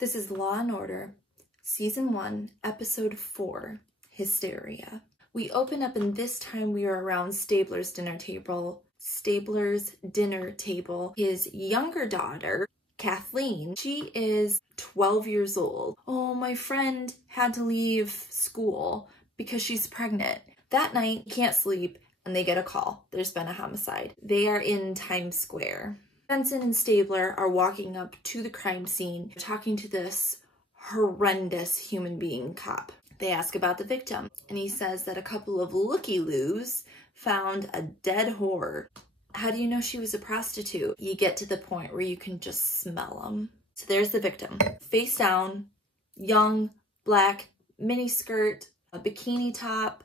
This is Law and Order, Season 1, Episode 4, Hysteria. We open up and this time we are around Stabler's dinner table. His younger daughter, Kathleen, she is 12 years old. Oh, my friend had to leave school because she's pregnant. That night, can't sleep, and they get a call. There's been a homicide. They are in Times Square. Benson and Stabler are walking up to the crime scene, talking to this horrendous human being cop. They ask about the victim, and he says that a couple of looky-loos found a dead whore. How do you know she was a prostitute? You get to the point where you can just smell them. So there's the victim. Face down, young, black, miniskirt, a bikini top,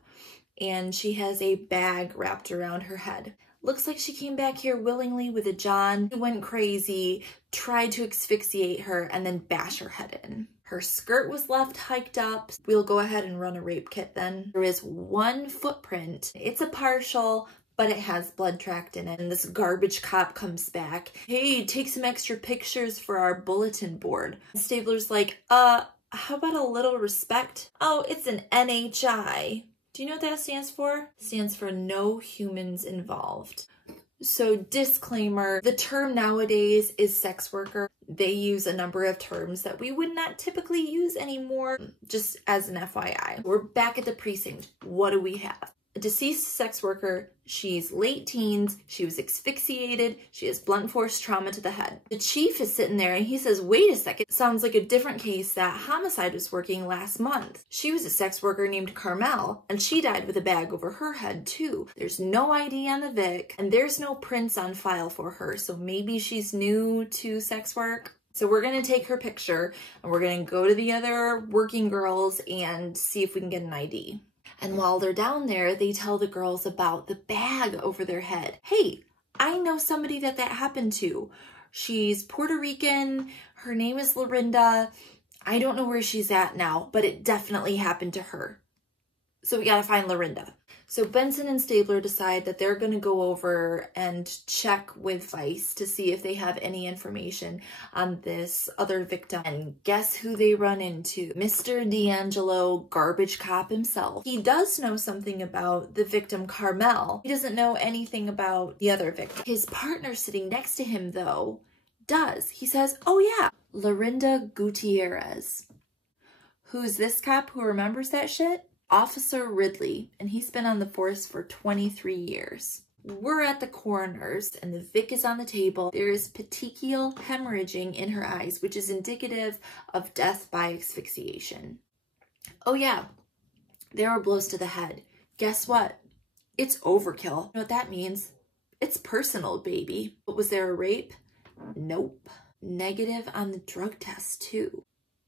and she has a bag wrapped around her head. Looks like she came back here willingly with a John who went crazy, tried to asphyxiate her, and then bash her head in. Her skirt was left hiked up. We'll go ahead and run a rape kit then. There is one footprint. It's a partial, but it has blood tracked in it. And this garbage cop comes back. Hey, take some extra pictures for our bulletin board. Stabler's like, how about a little respect? Oh, it's an NHI. Do you know what that stands for? It stands for no humans involved. So disclaimer, the term nowadays is sex worker. They use a number of terms that we would not typically use anymore, just as an FYI. We're back at the precinct. What do we have? A deceased sex worker. She's late teens. She was asphyxiated. She has blunt force trauma to the head. The chief is sitting there and he says, wait a second. Sounds like a different case that homicide was working last month. She was a sex worker named Carmel and she died with a bag over her head too. There's no ID on the Vic and there's no prints on file for her. So maybe she's new to sex work. So we're going to take her picture and we're going to go to the other working girls and see if we can get an ID. And while they're down there, they tell the girls about the bag over their head. Hey, I know somebody that happened to. She's Puerto Rican. Her name is Lorinda. I don't know where she's at now, but it definitely happened to her. So we gotta find Lorinda. So Benson and Stabler decide that they're gonna go over and check with Vice to see if they have any information on this other victim. And guess who they run into? Mr. D'Angelo, garbage cop himself. He does know something about the victim, Carmel. He doesn't know anything about the other victim. His partner sitting next to him, though, does. He says, oh yeah, Lorinda Gutierrez. Who's this cop who remembers that shit? Officer Ridley, and he's been on the force for 23 years. We're at the coroner's and the Vic is on the table. There is petechial hemorrhaging in her eyes, which is indicative of death by asphyxiation. Oh yeah, there were blows to the head. Guess what? It's overkill. You know what that means? It's personal, baby. But was there a rape? Nope. Negative on the drug test too.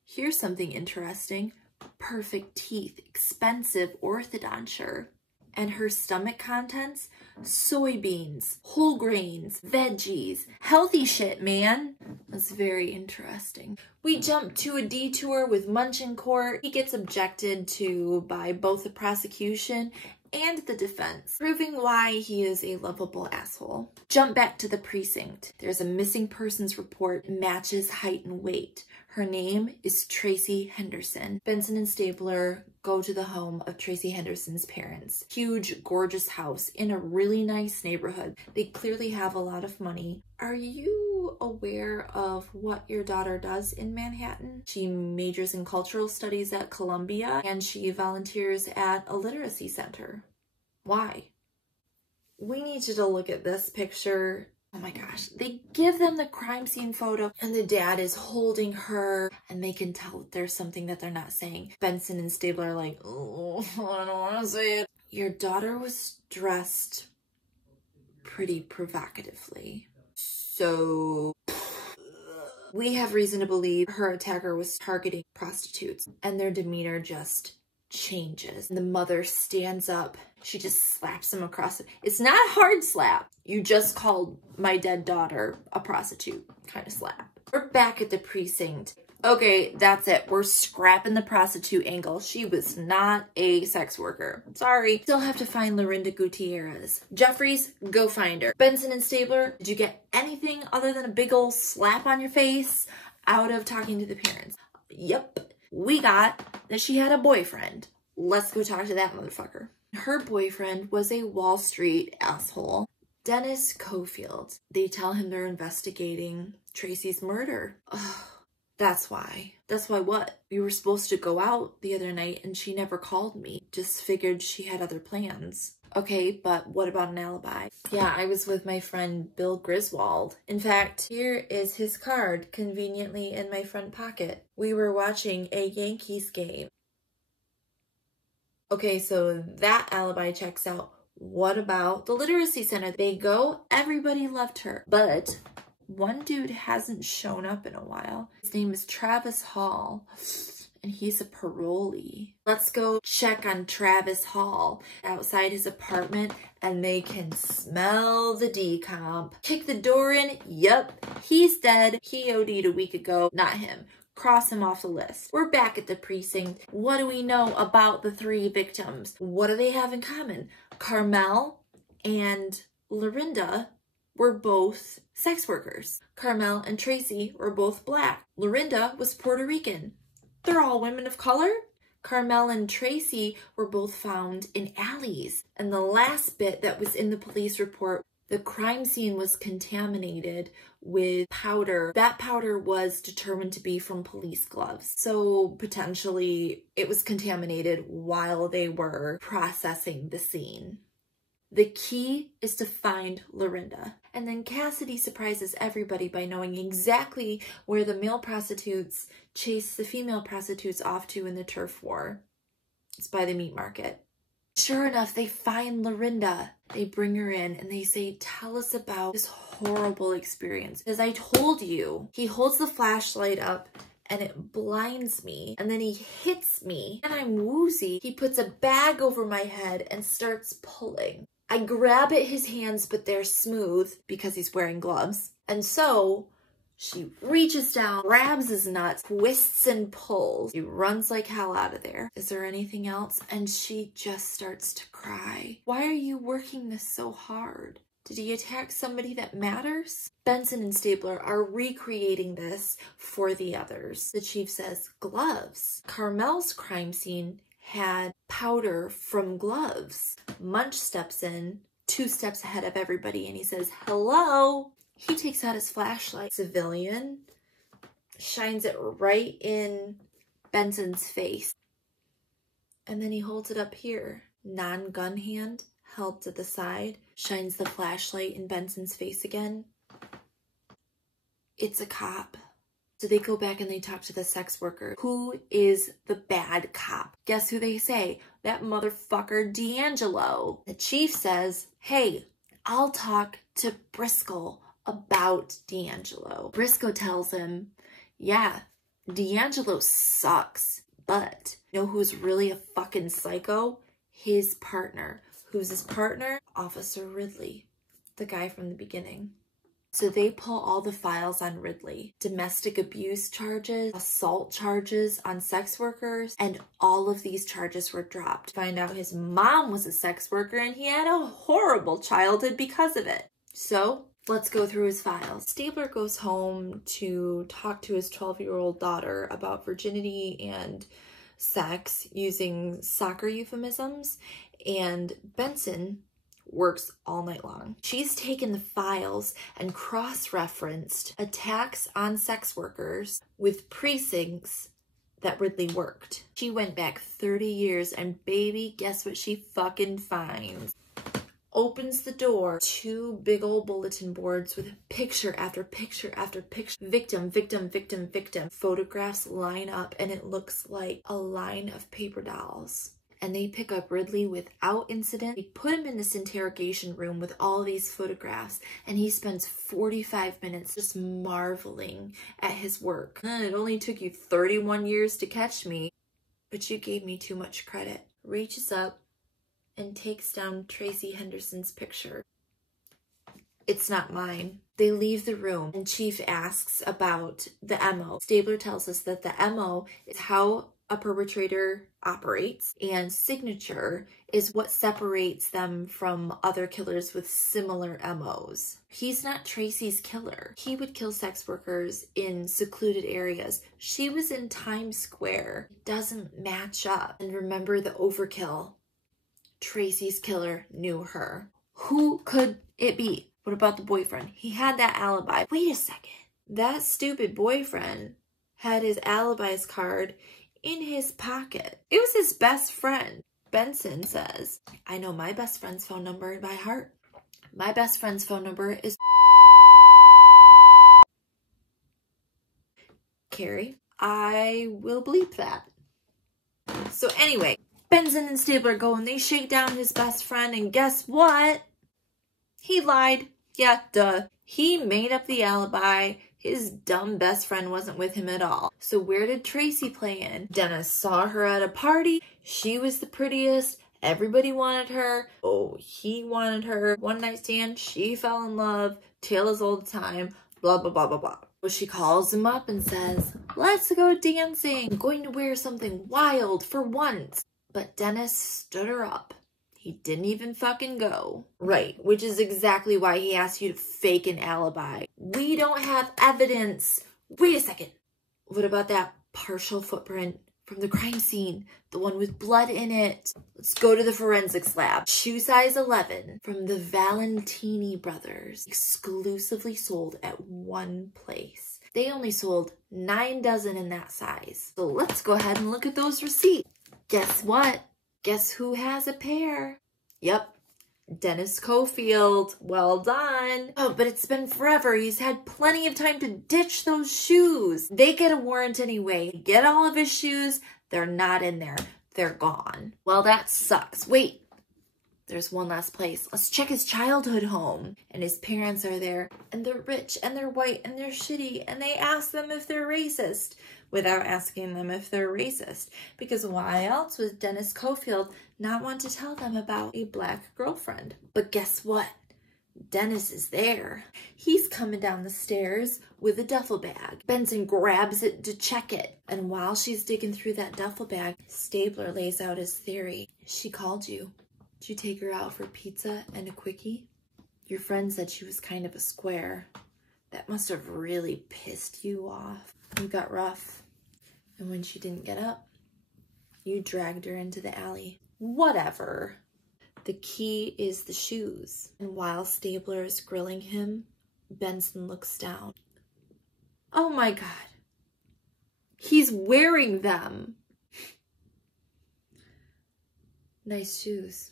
Here's something interesting. Perfect teeth, expensive orthodonture. And her stomach contents? Soybeans, whole grains, veggies, healthy shit, man. That's very interesting. We jump to a detour with Munch in court. He gets objected to by both the prosecution and the defense, proving why he is a lovable asshole. Jump back to the precinct. There's a missing persons report, matches height and weight. Her name is Tracy Henderson. Benson and Stabler go to the home of Tracy Henderson's parents. Huge, gorgeous house in a really nice neighborhood. They clearly have a lot of money. Are you aware of what your daughter does in Manhattan? She majors in cultural studies at Columbia and she volunteers at a literacy center. Why? We need you to look at this picture. Oh my gosh, they give them the crime scene photo and the dad is holding her and they can tell that there's something that they're not saying. Benson and Stabler are like, oh, I don't want to say it. Your daughter was dressed pretty provocatively. So we have reason to believe her attacker was targeting prostitutes and their demeanor just changes. The mother stands up. She just slaps him across it. It's not a hard slap. You just called my dead daughter a prostitute kind of slap. We're back at the precinct. Okay, that's it. We're scrapping the prostitute angle. She was not a sex worker. Sorry. Still have to find Lorinda Gutierrez. Jeffries, go find her. Benson and Stabler, did you get anything other than a big ol' slap on your face? out of talking to the parents. Yep, we got that she had a boyfriend. Let's go talk to that motherfucker. Her boyfriend was a Wall Street asshole, Dennis Cofield. They tell him they're investigating Tracy's murder. Ugh. That's why. That's why what? We were supposed to go out the other night and she never called me. Just figured she had other plans. Okay, but what about an alibi? Yeah, I was with my friend Bill Griswold. In fact, here is his card conveniently in my front pocket. We were watching a Yankees game. Okay, so that alibi checks out. What about the literacy center? They go, everybody loved her, but one dude hasn't shown up in a while. His name is Travis Hall, and he's a parolee. Let's go check on Travis Hall outside his apartment, and they can smell the decomp. Kick the door in. Yep, he's dead. He OD'd a week ago. Not him. Cross him off the list. We're back at the precinct. What do we know about the 3 victims? What do they have in common? Carmel and Lorinda were both sex workers. Carmel and Tracy were both black. Lorinda was Puerto Rican. They're all women of color. Carmel and Tracy were both found in alleys. And the last bit that was in the police report, the crime scene was contaminated with powder. That powder was determined to be from police gloves. So potentially it was contaminated while they were processing the scene. The key is to find Lorinda. And then Cassidy surprises everybody by knowing exactly where the male prostitutes chase the female prostitutes off to in the turf war. It's by the meat market. Sure enough, they find Lorinda. They bring her in and they say, tell us about this horrible experience. As I told you, he holds the flashlight up and it blinds me. And then he hits me and I'm woozy. He puts a bag over my head and starts pulling. I grab at his hands, but they're smooth because he's wearing gloves. And so she reaches down, grabs his nuts, twists and pulls. He runs like hell out of there. Is there anything else? And she just starts to cry. Why are you working this so hard? Did he attack somebody that matters? Benson and Stabler are recreating this for the others. The chief says, gloves. Carmel's crime scene had powder from gloves. Munch steps in, 2 steps ahead of everybody, and he says, hello. He takes out his flashlight. Civilian shines it right in Benson's face. And then he holds it up here. Non-gun hand held to the side, shines the flashlight in Benson's face again. It's a cop. So they go back and they talk to the sex worker. Who is the bad cop? Guess who they say? That motherfucker D'Angelo. The chief says, hey, I'll talk to Briscoe about D'Angelo. Briscoe tells him, yeah, D'Angelo sucks, but you know who's really a fucking psycho? His partner. Who's his partner? Officer Ridley, the guy from the beginning. So they pull all the files on Ridley. Domestic abuse charges, assault charges on sex workers, and all of these charges were dropped. Find out his mom was a sex worker and he had a horrible childhood because of it. So let's go through his files. Stabler goes home to talk to his 12-year-old daughter about virginity and sex using soccer euphemisms, and Benson works all night long. She's taken the files and cross-referenced attacks on sex workers with precincts that Ridley worked. She went back 30 years and baby, guess what she fucking finds? Opens the door, 2 big old bulletin boards with picture after picture after picture. Victim, victim, victim, victim. Photographs line up and it looks like a line of paper dolls. And they pick up Ridley without incident. They put him in this interrogation room with all these photographs, and he spends 45 minutes just marveling at his work. It only took you 31 years to catch me, but you gave me too much credit. Reaches up and takes down Tracy Henderson's picture. It's not mine. They leave the room and Chief asks about the MO. Stabler tells us that the MO is how a perpetrator operates, and signature is what separates them from other killers with similar MOs. He's not Tracy's killer. He would kill sex workers in secluded areas. She was in Times Square. It doesn't match up. And remember the overkill. Tracy's killer knew her. Who could it be? What about the boyfriend? He had that alibi. Wait a second. That stupid boyfriend had his alibi's card in his pocket. It was his best friend. Benson says, I know my best friend's phone number by heart. My best friend's phone number is Carrie. I will bleep that. So anyway, Benson and Stabler go and they shake down his best friend, and guess what? He lied. Yeah, duh. He made up the alibi. His dumb best friend wasn't with him at all. So where did Tracy play in? Dennis saw her at a party. She was the prettiest. Everybody wanted her. Oh, he wanted her. One night stand. She fell in love. Tale as old time. Blah, blah, blah, blah, blah. So she calls him up and says, let's go dancing. I'm going to wear something wild for once. But Dennis stood her up. He didn't even fucking go. Right, which is exactly why he asked you to fake an alibi. We don't have evidence. Wait a second. What about that partial footprint from the crime scene? The one with blood in it. Let's go to the forensics lab. Shoe size 11 from the Valentini brothers. Exclusively sold at one place. They only sold 9 dozen in that size. So let's go ahead and look at those receipts. Guess what? Guess who has a pair? Yep, Dennis Cofield. Well done. Oh, but it's been forever. He's had plenty of time to ditch those shoes. They get a warrant anyway. Get all of his shoes. They're not in there. They're gone. Well, that sucks. Wait, there's one last place. Let's check his childhood home. And his parents are there. And they're rich and they're white and they're shitty. And they ask them if they're racist without asking them if they're racist. Because why else would Dennis Cofield not want to tell them about a black girlfriend? But guess what? Dennis is there. He's coming down the stairs with a duffel bag. Benson grabs it to check it. And while she's digging through that duffel bag, Stabler lays out his theory. She called you. Did you take her out for pizza and a quickie? Your friend said she was kind of a square. That must have really pissed you off. You got rough. And when she didn't get up, you dragged her into the alley. Whatever. The key is the shoes. And while Stabler is grilling him, Benson looks down. Oh my God. He's wearing them. Nice shoes.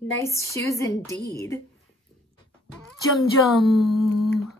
Nice shoes indeed. Jum jum.